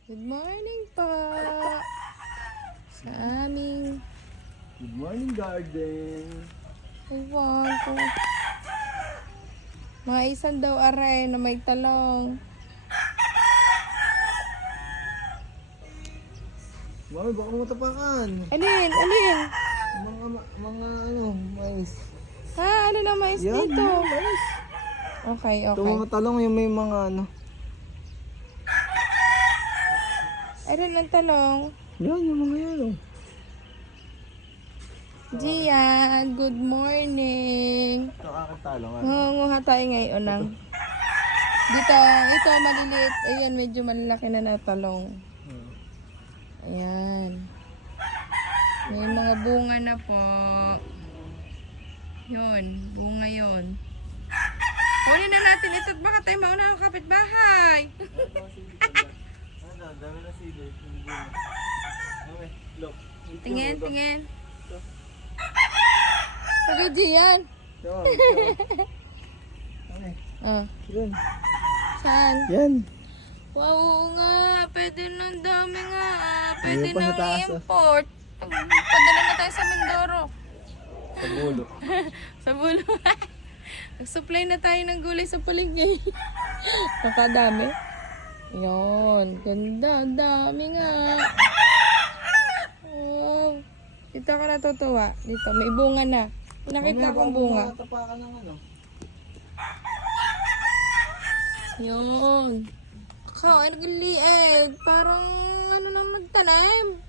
Good morning po sa aming Good morning, garden. iwan po. Mga isan daw aray na may talong. Mami, baka matapakan. Alin? Alin? Mga mais. Ha? Ano na mais Yan, dito? yan, mais. Okay, Ito okay. mga talong yung may mga Ayun ang talong. Yan, yung mga yan. Oh. Gian, good morning. Ito aking talong. Mangunguha tayo ngayon ng dito, ito maliliit. Ayan, medyo malalaki na na talong. Ayan. May mga bunga na po. Yun, bunga yun. Kunin na natin ito at baka tayo mauna ang kapitbahay. Ano, dami na sili. Look. Tingin, tingin. Sige, Gian. Ah, Yan. saan? Yan. Wow, oo nga. Pwede na, ang dami nga. Pwede Ayun pa sa na taas, i-import. Padala na tayo sa Mindoro. Sa bulo. Sa bulo. Nag-supply na tayo ng gulay sa paligid. Nakadami. Yun. Ganda. Dami nga. Wow. Dito ka natutuwa. Dito. May bunga na. Nakita akong bunga. Matapakan ng ano. Yun. Kao, ay nagliit. Parang ano nang nagtanim.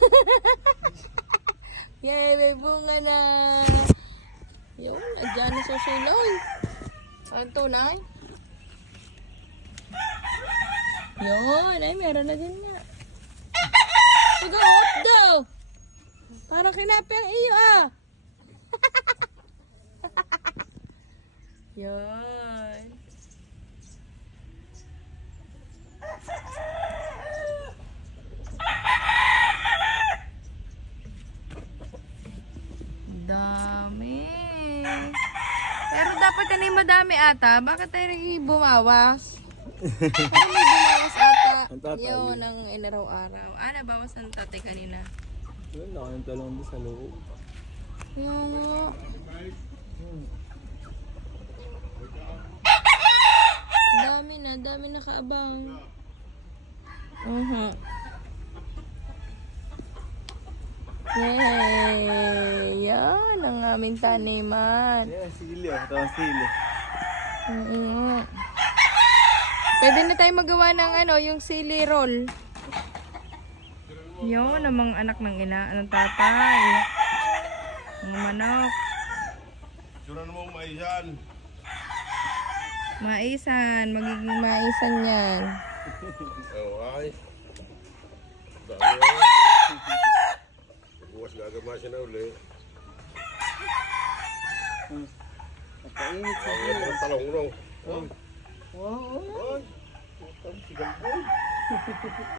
Yay, may bunga na. Yun, adyan na sa suloy. Ang tunay. Yun, ay meron na din nga. Pag-out daw. Parang kinapi ang iyo ah. Yun. Dami. Pero dapat kanina madami ata. Bakit tayo bumawas? Parang may bumawas ata. Ang tatay. Yun ang inaraw-araw. Nabawas ng tatay kanina. Yun, laki ng talong doon sa loob. Yung... dami na kaabang. Yay! Yan ang aming taniman. Yan, sili. Ito ang sili. Pwede na tayo magawa ng yung sili roll. Yun, ang mga anak ng ng tatay. Mga manok. Sura mo maisan. Maisan, magiging maisan yan. Oh, ay. Dami. Bukas gagamasin na uli. Napainit sa Ang talong nung. Wow. Ay.